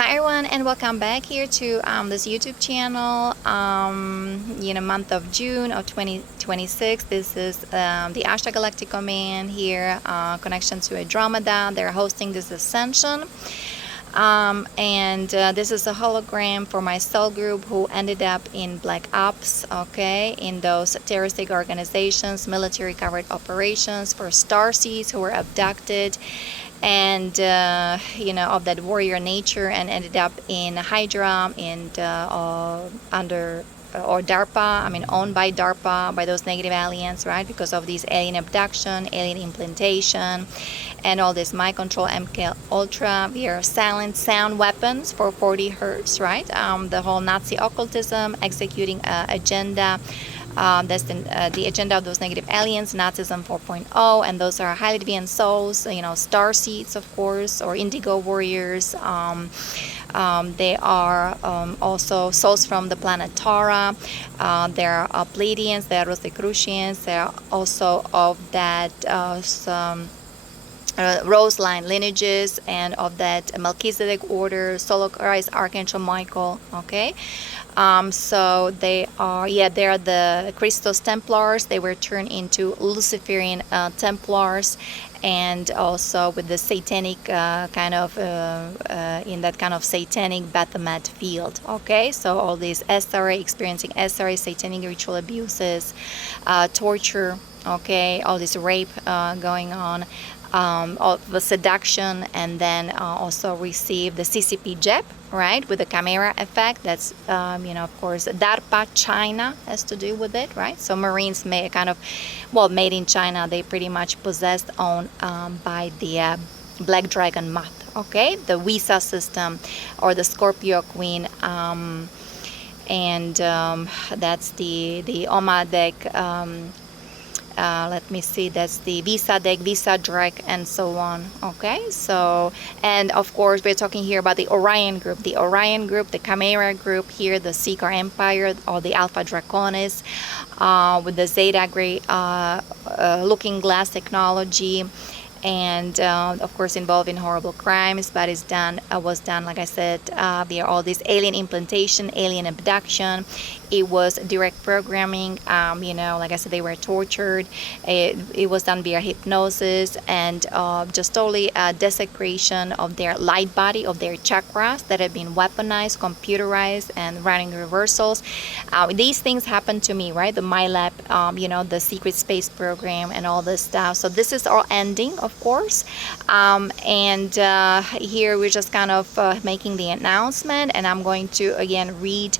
Hi everyone, and welcome back here to this YouTube channel. Month of June of 2026. This is the Ashtar Galactic Command here, connection to Andromeda. They're hosting this ascension. This is a hologram for my cell group who ended up in black ops, okay, in those terroristic organizations, military covered operations, for starseeds who were abducted and of that warrior nature and ended up in HYDRA and under or DARPA, owned by DARPA, by those negative aliens, right? Because of these alien abduction, alien implantation, and all this mind control, MK Ultra. We are silent sound weapons for 40 hertz, right? The whole Nazi occultism, executing agenda. That's the agenda of those negative aliens, Nazism 4.0, and those are highly deviant souls, star seeds, of course, or indigo warriors. They are also souls from the planet Tara. They're Pleiadians, they're Rosicrucians, they're also of that Rose line lineages and of that Melchizedek order, Solarized Archangel Michael, okay? So they are the CHRISTOS Templars. They were turned into Luciferian Templars, and also with the satanic in that kind of satanic Baphomet field, okay? So all these SRA, experiencing SRA, satanic ritual abuses, torture, okay, all this rape going on, all the seduction, and then also receive the CCP JEP, right, with the camera effect. That's of course DARPA China has to do with it, right? So Marines made made in China. They pretty much possessed, owned by the Black Dragon Moth, okay, the Visa system or the Scorpio Queen, that's the Oma deck. Let me see, that's the Visa deck, Visa Drake, and so on, okay? So, and of course we're talking here about the Orion group, the Chimera group here, the Seeker Empire, or the Alpha Draconis, with the Zeta Gray looking glass technology, and of course involved in horrible crimes, but was done, like I said, via all this alien implantation, alien abduction. It was direct programming, like I said, they were tortured. It was done via hypnosis, and just totally desecration of their light body, of their chakras that had been weaponized, computerized, and running reversals. These things happened to me, right? The MyLab, the secret space program and all this stuff. So this is all ending, of course. Here we're just kind of making the announcement, and I'm going to again read.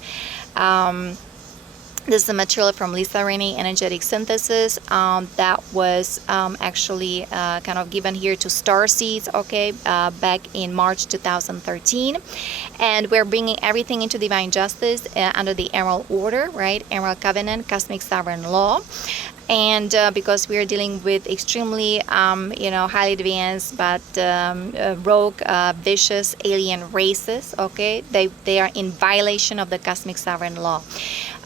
This is the material from Lisa Renee Energetic Synthesis that was actually kind of given here to starseeds, okay, back in March 2013. And we're bringing everything into divine justice under the Emerald Order, right? Emerald Covenant, Cosmic Sovereign Law. And because we are dealing with extremely, highly advanced but rogue, vicious alien races, okay, they are in violation of the Cosmic Sovereign Law.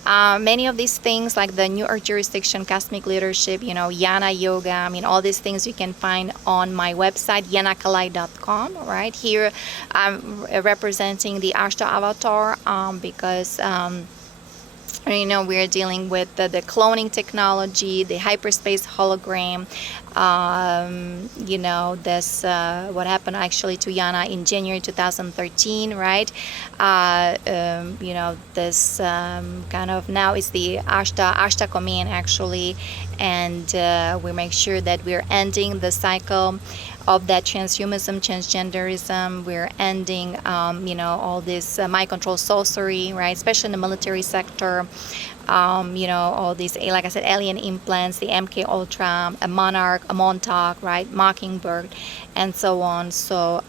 Many of these things, like the New Earth Jurisdiction, Cosmic Leadership, Yana Yoga, all these things you can find on my website, yanakalai.com, right? Here I'm representing the Ashtar avatar because we're dealing with the cloning technology, the hyperspace hologram. This what happened actually to Yana in January 2013, right? This kind of now is the Ashtar Command actually, and we make sure that we're ending the cycle of that transhumanism, transgenderism. We're ending, all this mind control sorcery, right? Especially in the military sector. All these, like I said, alien implants, the MK Ultra, a Monarch, a Montauk, right? Mockingbird, and so on. So,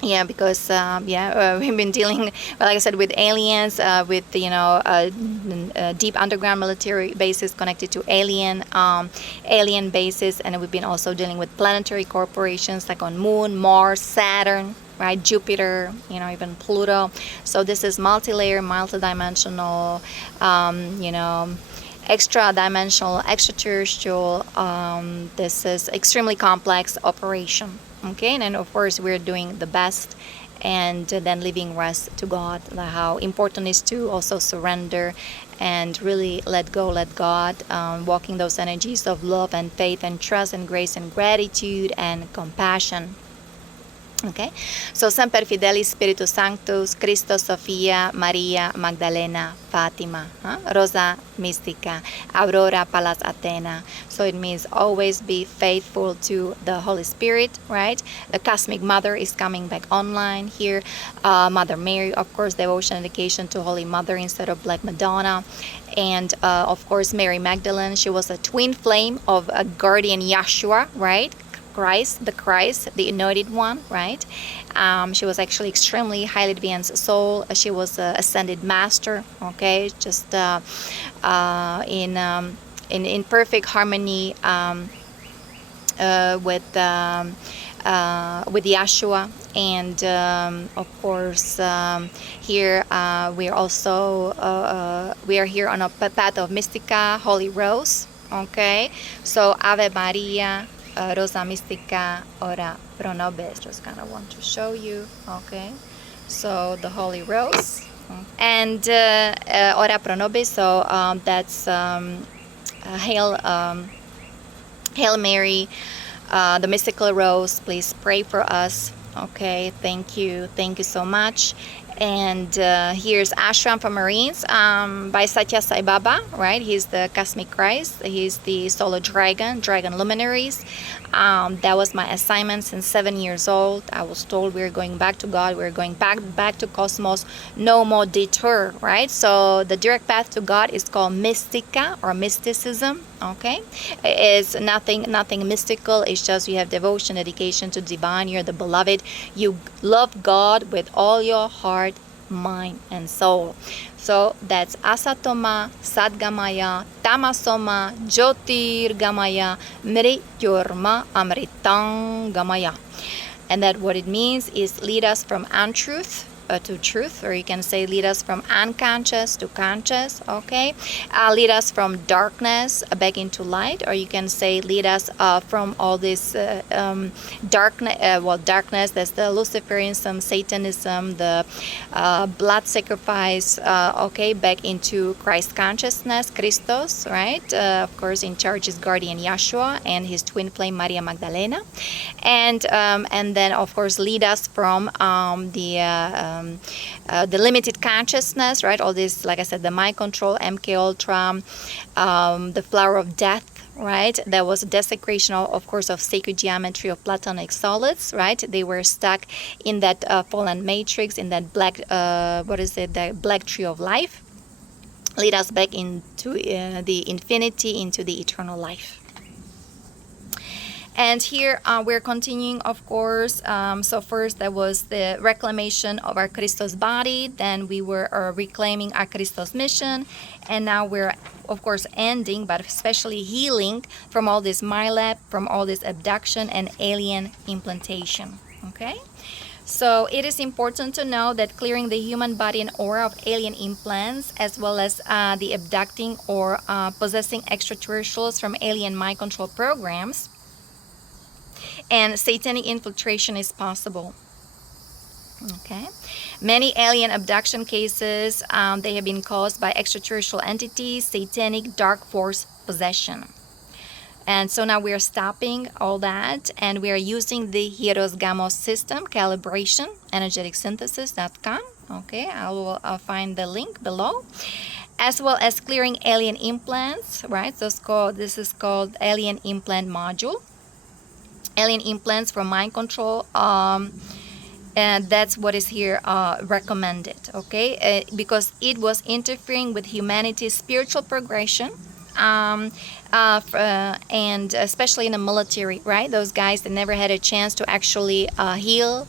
because we've been dealing, like I said, with aliens, with deep underground military bases connected to alien bases, and we've been also dealing with planetary corporations like on Moon, Mars, Saturn, right, Jupiter, even Pluto. So this is multi-layer, multi-dimensional, extra-dimensional, extraterrestrial. This is extremely complex operation. Okay, and of course we're doing the best, and then leaving rest to God. How important is to also surrender and really let go, let God, walking those energies of love and faith and trust and grace and gratitude and compassion. Okay, so Semper Fidelis, Spiritus Sanctus, CHRISTOS, SOPHIA, Maria, Magdalena, FATIMA, ROSA, MYSTICA, AURORA, Pallas Athena. So it means always be faithful to the Holy Spirit, right? The Cosmic Mother is coming back online here. Mother Mary, of course, devotion and dedication to Holy Mother instead of Black Madonna. And of course, Mary Magdalene, she was a twin flame of a guardian Yeshua, right? Christ, the anointed one, right? She was actually extremely highly advanced soul. She was an ascended master, okay? Just in perfect harmony with Yeshua. And of course, here we are also we are here on a path of Mystica, Holy Rose, okay? So Ave Maria, Rosa Mystica, ora pro nobis. Just kind of want to show you, okay? So the Holy Rose, and ora pro nobis. So that's Hail Mary, the mystical rose. Please pray for us, okay? Thank you so much. And here's Ashram for Marines by Satya Sai Baba, right? He's the Cosmic Christ. He's the solo dragon luminaries. That was my assignment since 7 years old. I was told we're going back to God. We're going back to cosmos. No more detour, right? So the direct path to God is called Mystica or mysticism, okay? It's nothing mystical. It's just you have devotion, dedication to divine. You're the beloved. You love God with all your heart, mind, and soul. So that's ASATOMA, GAMAYA, TAMASO, JYOTIR, GAMAYA, MRITYOR, AMRITAM, GAMAYA. And that what it means is lead us from untruth to truth, or you can say lead us from unconscious to conscious, okay? Lead us from darkness back into light, or you can say lead us from all this darkness, that's the Luciferianism, Satanism, the blood sacrifice, okay, back into Christ consciousness, Christos, right? Of course, in charge is guardian Yeshua and his twin flame Maria Magdalena, and then of course lead us from the limited consciousness, right? All this, like I said, the mind control, MK Ultra, the flower of death, right? There was a desecration, of course, of sacred geometry of Platonic solids, right? They were stuck in that fallen matrix, in that black, the black tree of life. Lead us back into the infinity, into the eternal life. And here we're continuing, of course. So first there was the reclamation of our Christos body. Then we were reclaiming our Christos mission. And now we're, of course, ending, but especially healing from all this MyLab, from all this abduction and alien implantation. Okay? So it is important to know that clearing the human body and aura of alien implants, as well as the abducting or possessing extraterrestrials from alien mind control programs, and satanic infiltration is possible. Okay, many alien abduction cases, they have been caused by extraterrestrial entities, satanic dark force possession. And so now we are stopping all that, and we are using the HIEROS GAMOS system calibration, energeticsynthesis.com. Okay, I'll find the link below, as well as clearing alien implants, right? So this is called alien implant module. Alien implants for mind control, and that's what is here recommended, okay? Because it was interfering with humanity's spiritual progression, and especially in the military, right? Those guys that never had a chance to actually heal.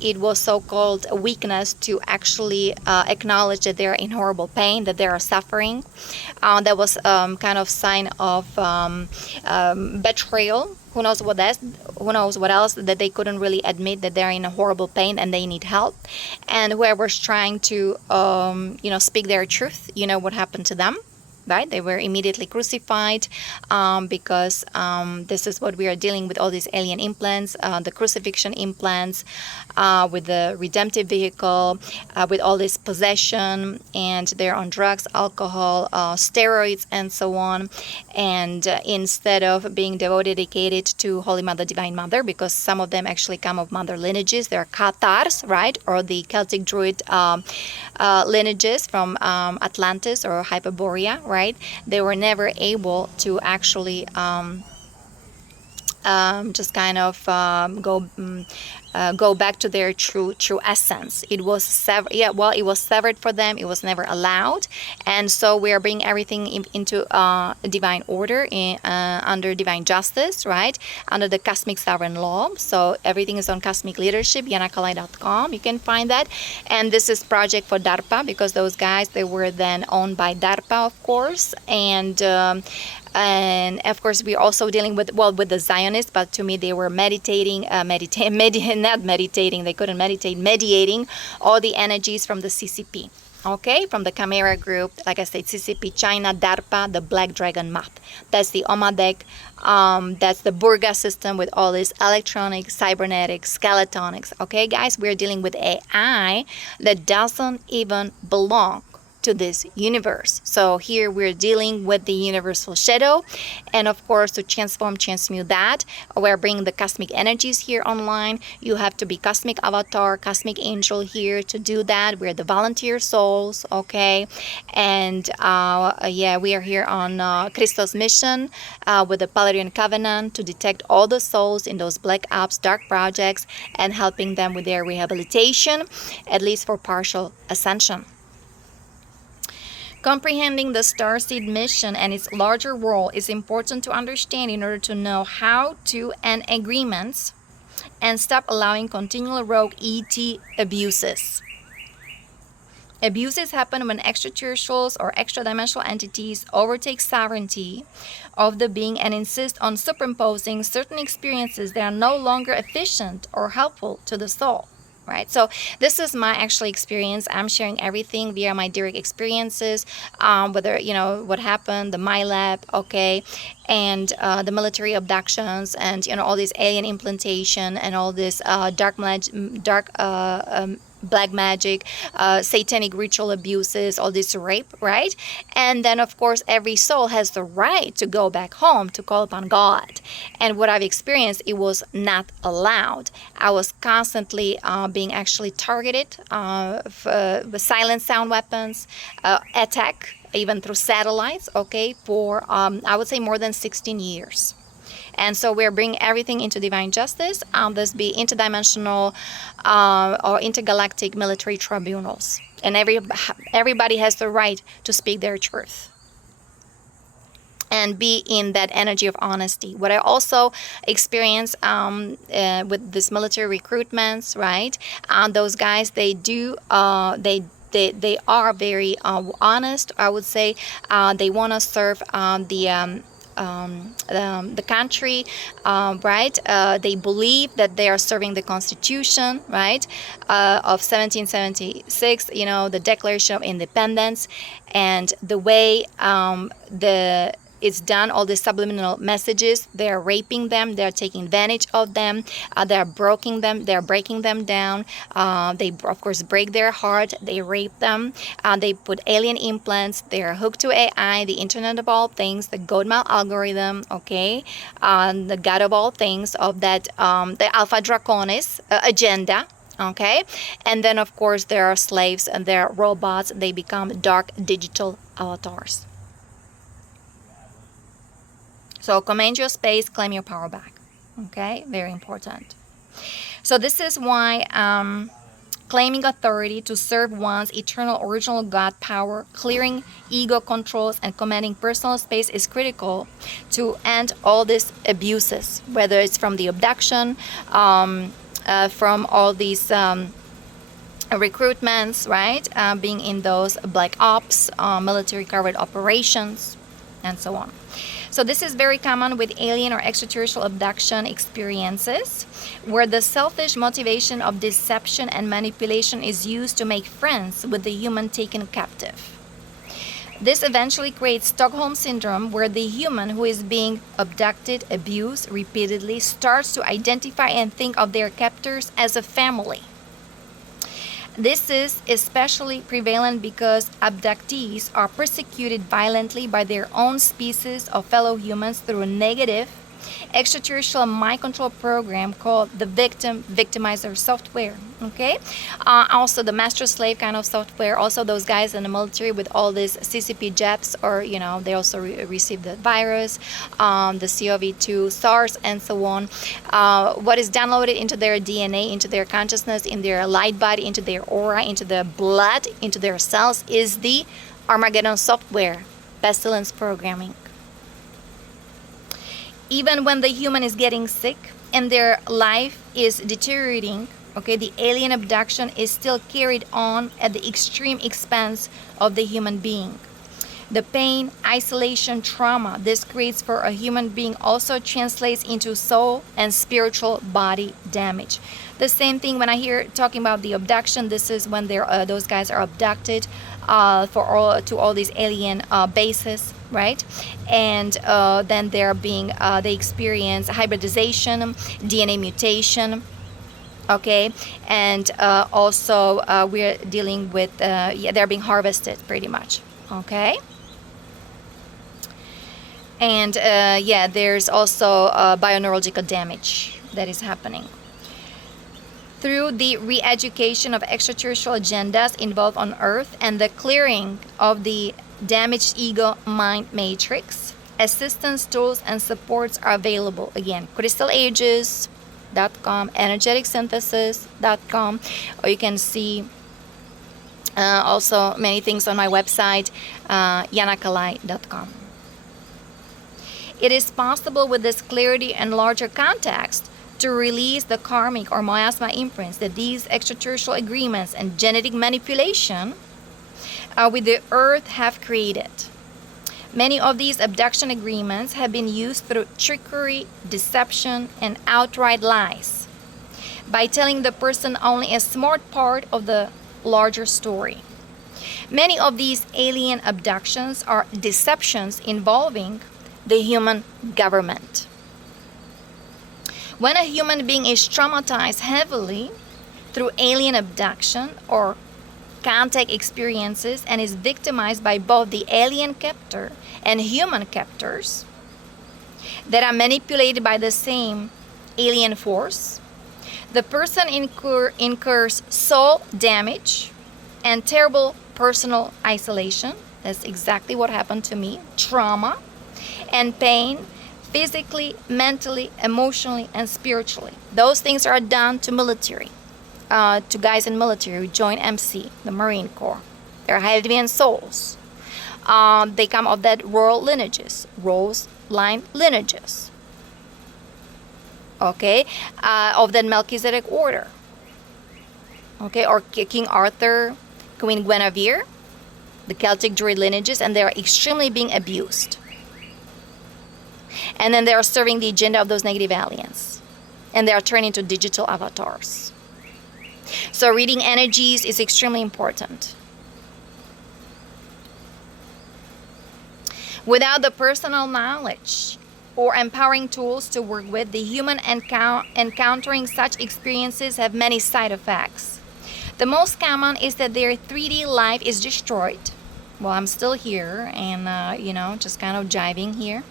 It was so-called weakness to actually acknowledge that they're in horrible pain, that they are suffering. That was kind of sign of betrayal. Who knows what else, that they couldn't really admit that they're in a horrible pain and they need help. And whoever's trying to speak their truth, you know what happened to them. right? They were immediately crucified because this is what we are dealing with, all these alien implants, the crucifixion implants, with the redemptive vehicle, with all this possession, and they're on drugs, alcohol, steroids, and so on. And instead of being dedicated to Holy Mother, Divine Mother, because some of them actually come of mother lineages, they're Cathars, right, or the Celtic Druid lineages from Atlantis or Hyperborea, right? They were never able to actually just kind of go back to their true essence. It was severed. Yeah, well, it was severed for them. It was never allowed, and so we are bringing everything into divine order, under divine justice, right? Under the cosmic sovereign law. So everything is on cosmic leadership. YanaKalai.com. You can find that, and this is project for DARPA, because those guys, they were then owned by DARPA, of course, and of course we're also dealing with, well, with the Zionists, but to me they were mediating all the energies from the CCP, okay, from the Chimera group, like I said, CCP, China, DARPA, the Black Dragon map. That's the Omadec, that's the Burga system with all this electronic, cybernetics, skeletonics, okay guys? We're dealing with AI that doesn't even belong to this universe. So here we're dealing with the universal shadow, and of course to transmute that, we're bringing the cosmic energies here online. You have to be cosmic avatar, cosmic angel here to do that. We're the volunteer souls, okay? And yeah, we are here on CHRISTOS mission with the Paladian Covenant to detect all the souls in those black ops, dark projects, and helping them with their rehabilitation, at least for partial ascension. Comprehending the starseed mission and its larger role is important to understand in order to know how to end agreements and stop allowing continual rogue ET abuses. Abuses happen when extraterrestrials or extra-dimensional entities overtake sovereignty of the being and insist on superimposing certain experiences that are no longer efficient or helpful to the soul. Right, so this is my actual experience. I'm sharing everything via my direct experiences, whether, you know, what happened, the MyLab, okay, and the military abductions, and, you know, all this alien implantation, and all this black magic, satanic ritual abuses, all this rape, right? And then of course every soul has the right to go back home to call upon God. And what I've experienced, it was not allowed. I was constantly being actually targeted with silent sound weapons, attack even through satellites, okay, for I would say more than 16 years. And so we're bringing everything into divine justice. This be interdimensional or intergalactic military tribunals. And everybody has the right to speak their truth and be in that energy of honesty. What I also experience with this military recruitments, right? Those guys, they do, they are very honest, I would say. They want to serve the country, right? They believe that they are serving the Constitution, right, of 1776, you know, the Declaration of Independence, and the way it's done, all the subliminal messages, they're raping them, they're taking advantage of them, they're breaking them down, they of course break their heart, they rape them, they put alien implants, they're hooked to AI, the Internet of all things, the Godmal algorithm, okay, the God of all things, of that the Alpha Draconis agenda. Okay, and then of course there are slaves and there are robots. They become dark digital avatars. So command your space, claim your power back. Okay, very important. So this is why claiming authority to serve one's eternal original God power, clearing ego controls, and commanding personal space is critical to end all these abuses, whether it's from the abduction, from all these recruitments, right? Being in those black ops, military covert operations, and so on. So this is very common with alien or extraterrestrial abduction experiences, where the selfish motivation of deception and manipulation is used to make friends with the human taken captive. This eventually creates Stockholm Syndrome, where the human who is being abducted, abused repeatedly starts to identify and think of their captors as a family. This is especially prevalent because abductees are persecuted violently by their own species of fellow humans through a negative extraterrestrial mind control program called the victimizer software. Okay, also the master slave kind of software. Also those guys in the military with all these CCP jabs, or they also receive the virus, the CoV-2, SARS, and so on. What is downloaded into their DNA, into their consciousness, in their light body, into their aura, into their blood, into their cells is the Armageddon software, pestilence programming. Even when the human is getting sick and their life is deteriorating, okay, the alien abduction is still carried on at the extreme expense of the human being. The pain, isolation, trauma this creates for a human being also translates into soul and spiritual body damage. The same thing when I hear talking about the abduction, this is when those guys are abducted to all these alien bases, right? And then they experience hybridization, DNA mutation, okay? And also we're dealing with, they're being harvested pretty much, okay? And there's also bioneurological damage that is happening. Through the re-education of extraterrestrial agendas involved on Earth and the clearing of the damaged ego mind matrix, assistance tools and supports are available. Again, crystalages.com, energeticsynthesis.com, or you can see also many things on my website, yanakalai.com. It is possible with this clarity and larger context to release the karmic or miasma imprints that these extraterrestrial agreements and genetic manipulation with the earth have created. Many of these abduction agreements have been used through trickery, deception, and outright lies by telling the person only a small part of the larger story. Many of these alien abductions are deceptions involving the human government. When a human being is traumatized heavily through alien abduction or contact experiences and is victimized by both the alien captor and human captors that are manipulated by the same alien force, the person incurs soul damage and terrible personal isolation. That's exactly what happened to me. Trauma and pain, physically, mentally, emotionally, and spiritually. Those things are done to military, to guys in military who join MC, the Marine Corps. They're high advanced souls. They come of that royal lineages, rose line lineages. Okay, of that Melchizedek order. Okay, or King Arthur, Queen Guinevere, the Celtic Druid lineages, and they are extremely being abused. And then they are serving the agenda of those negative aliens. And they are turned into digital avatars. So reading energies is extremely important. Without the personal knowledge or empowering tools to work with, the human encountering such experiences have many side effects. The most common is that their 3D life is destroyed. Well, I'm still here and, just kind of jiving here.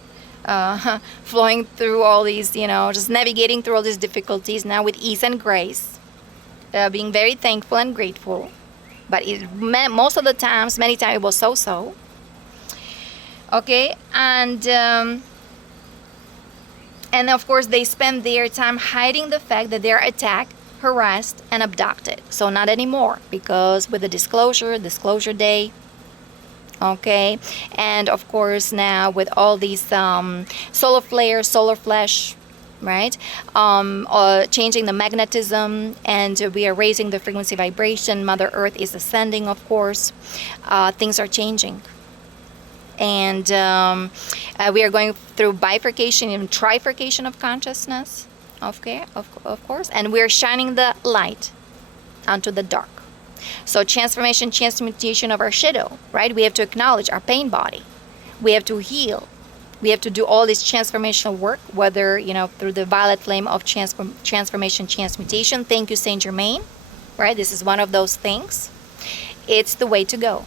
Flowing through all these, just navigating through all these difficulties now with ease and grace, being very thankful and grateful. But most of the times, many times it was so. Okay, and of course they spend their time hiding the fact that they're attacked, harassed, and abducted. So not anymore, because with the disclosure day, okay, and of course now with all these solar flares, solar flash, right, changing the magnetism, and we are raising the frequency vibration. Mother Earth is ascending, of course. Things are changing, and we are going through bifurcation and trifurcation of consciousness, okay, of course, and we're shining the light onto the dark. So transformation, transmutation of our shadow, right? We have to acknowledge our pain body. We have to heal. We have to do all this transformational work, whether, you know, through the violet flame of transformation, transmutation. Thank you, Saint Germain, right? This is one of those things. It's the way to go.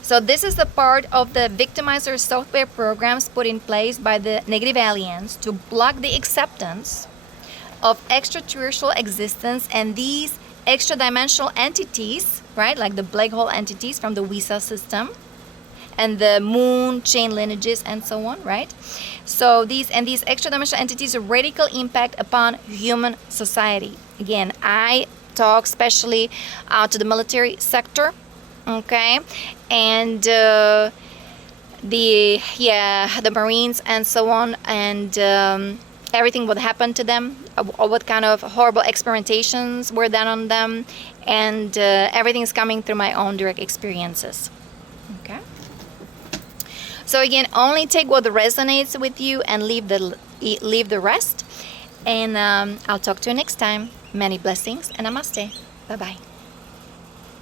So this is the part of the victimizer software programs put in place by the negative aliens to block the acceptance of extraterrestrial existence and these extra-dimensional entities, right? Like the black hole entities from the WISA system and the moon chain lineages and so on, right? So these extra-dimensional entities have radical impact upon human society. Again, I talk especially to the military sector, okay, and the Marines and so on, and everything what happened to them, or what kind of horrible experimentations were done on them, and everything's coming through my own direct experiences. Okay. So again, only take what resonates with you and leave the rest. And I'll talk to you next time. Many blessings and namaste. Bye bye.